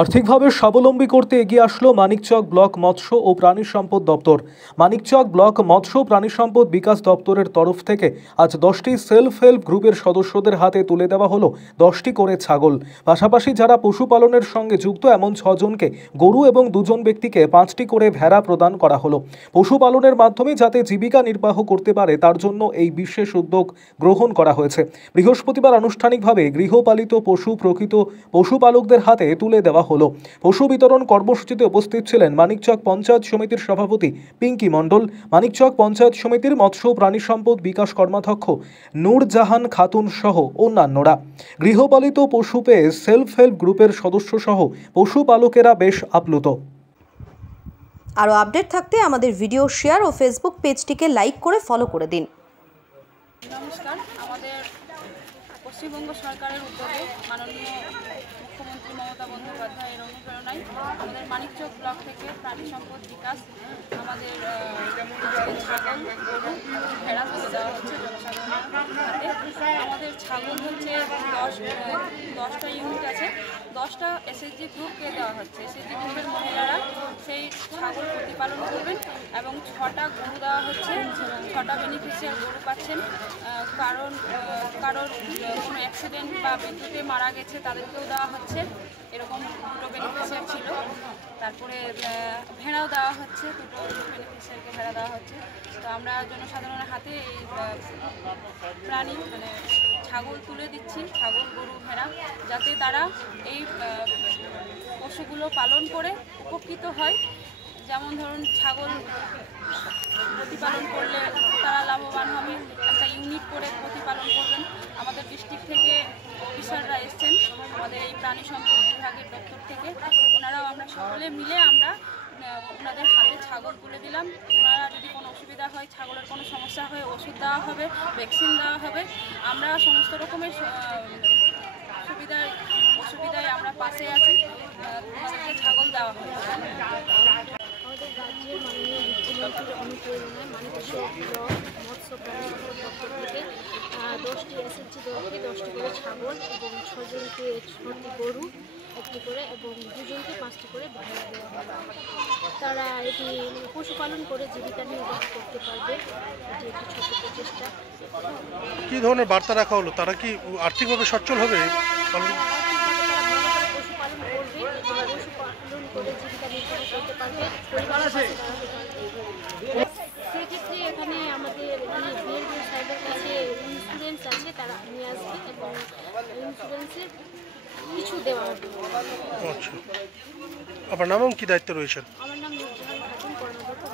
আর্থিকভাবে স্বাবলম্বী করতে এগিয়ে আসলো মানিকচক ব্লক মৎস্য ও প্রাণী সম্পদ দপ্তর। মানিকচক ব্লক মৎস্য প্রাণী সম্পদ বিকাশ দপ্তরের তরফ থেকে আজ 10টি সেলফ হেল্প গ্রুপের সদস্যদের হাতে তুলে দেওয়া হলো 10টি করে ছাগল। পাশাপাশি যারা পশুপালনের সঙ্গে যুক্ত এমন 6 জনকে গরু এবং 2 জন ব্যক্তিকে 5টি করে ভেড়া প্রদান করা হলো। পশুপালনের মাধ্যমে যাতে জীবিকা নির্বাহ করতে পারে তার জন্য এই বিশেষ উদ্যোগ গ্রহণ করা হয়েছে। বৃহস্পতিবার আনুষ্ঠানিকভাবে গৃহপালিত পশু প্রকৃত পশুপালকদের হাতে তুলে দেওয়া হলো। পশু বিতরণ কর্মসূচিতে উপস্থিত ছিলেন মানিকচক পঞ্চায়েত সমিতির সভাপতি পিঙ্কি মণ্ডল, মানিকচক পঞ্চায়েত সমিতির মৎস্য প্রাণী সম্পদ বিকাশ কর্মাধ্যক্ষ নূরজাহান খাতুন সহ অন্যান্যরা। গৃহপালিত পশু পেয়ে সেলফ হেল্প গ্রুপের সদস্য সহ পশুপালকেরা বেশ আপ্লুত। আরও আপডেট থাকতে আমাদের ভিডিও শেয়ার ও ফেসবুক পেজটিকে লাইক করে ফলো করে দিন। নমস্কার, আমাদের পশ্চিমবঙ্গ সরকারের উদ্যোগে মাননীয় মুখ্যমন্ত্রী মমতা বন্দ্যোপাধ্যায়ের অনুপ্রেরণায় আমাদের মানিকচক ব্লক থেকে প্রাণী সম্পদ বিকাশ আমাদের ছাগল, গরু, ভেড়া তুলে দেওয়া হচ্ছে জনসাধারণের হাতে। আমাদের ছাগল হচ্ছে 10টা ইউনিট আছে, 10টা এসএসজি গ্রুপকে দেওয়া হচ্ছে। এসএসজি গ্রুপের মহিলারা সেই ছাগল প্রতিপালন করবেন এবং 6টা গরু দেওয়া হচ্ছে। 6টা বেনিফিশিয়ারি গরু পাচ্ছেন। কারোর কোনো অ্যাক্সিডেন্ট বা বিদ্যুতে মারা গেছে তাদেরকেও দেওয়া হচ্ছে, এরকম 2টো বেনিফিশিয়ারি ছিল। তারপরে ভেড়াও দেওয়া হচ্ছে, 2টো বেনিফিশিয়ারিকে ভেড়া দেওয়া হচ্ছে। তো আমরা জনসাধারণের হাতে এই প্রাণী ছাগল তুলে দিচ্ছি, ছাগল, গরু, ভেড়া, যাতে তারা এই পশুগুলো পালন করে উপকৃত হয়। যেমন ধরুন, ছাগল প্রতিপালন করলে তারা লাভবান হবে। একটা ইউনিট করে প্রতিপালন করবেন। আমাদের ডিস্ট্রিক্ট থেকে অফিসাররা এসছেন, আমাদের এই প্রাণী সম্পদ বিভাগের দপ্তর থেকে। ওনারাও আমরা সকলে মিলে আমরা ওনাদের হাতে ছাগল তুলে দিলাম। ওনারা যদি কোনো অসুবিধা হয়, ছাগলের কোনো সমস্যা হয়, ওষুধ দেওয়া হবে, ভ্যাকসিন দেওয়া হবে। আমরা সমস্ত রকমের অসুবিধায় আমরা পাশে আছি। ওনাদেরকে ছাগল দেওয়া হবে। আমাদের রাজ্যের মাননীয় মুখ্যমন্ত্রীর অনুপ্রেরণায় মানিকচক ব্লক মৎস্য প্রাণী সম্পদ দপ্তর থেকে 10টি এসএসজি দলকে 10টি করে ছাগল এবং 6 জনকে 6টি গরু, 1টি করে এবং 2 জনকে 5টি করে ভেড়া দেওয়া হবে। তারা এটি পশুপালন করে জীবিকা নির্বাহ করতে পারবে। এটি একটি ছোট প্রচেষ্টা। কী ধরনের বার্তা রাখা হলো? তারা কি আর্থিকভাবে সচ্ছল হবে? পশুপালন করবে এবং পশুপালন করে জীবিকা নির্বাহ করতে পারবে, পরিবারের পাশে দাঁড়াতে পারবে। সেক্ষেত্রে এখানে আমাদের বিএলডিও সাহেবের কাছে ইন্স্যুরেন্স আছে, তারা নিয়ে আসবে এবং ইন্স্যুরেন্সের কিছু দেওয়া হবে। আচ্ছা, আপনার নাম এবং কী দায়িত্ব রয়েছেন? আমার নাম নূরজাহান খাতুন, কর্মকর্তা।